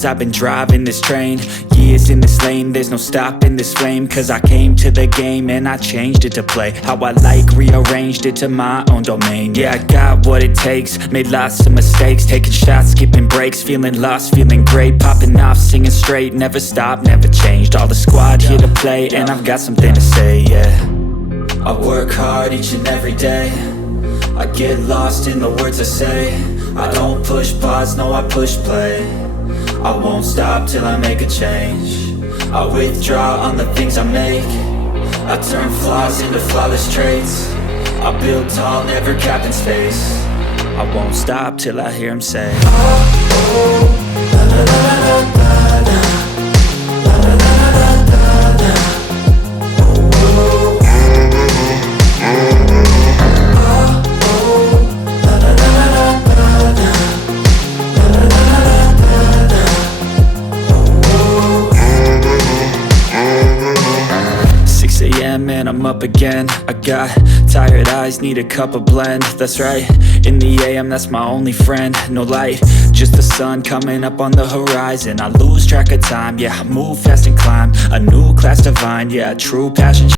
years I've been driving this train, years in this lane, there's no stopping this flame. Cause I came to the game and I changed it to play how I like, rearranged it to my own domain. Yeah, I got what it takes, made lots of mistakes, taking shots, skipping breaks, feeling lost, feeling great, popping off, singing straight, never stopped, never changed. All the squad here to play and I've got something to say, yeah. I work hard each and every day, I get lost in the words I say. I don't push pause, no I push play. I won't stop till I make a change. I withdraw on the things I make. I turn flaws into flawless traits. I build tall, never capped in space. I won't stop till I hear him say, oh, oh, la la la la la la. And I'm up again. I got tired eyes, need a cup of blend. That's right, in the AM, that's my only friend. No light, just the sun coming up on the horizon. I lose track of time, yeah, I move fast and climb a new class divine. Yeah, true passion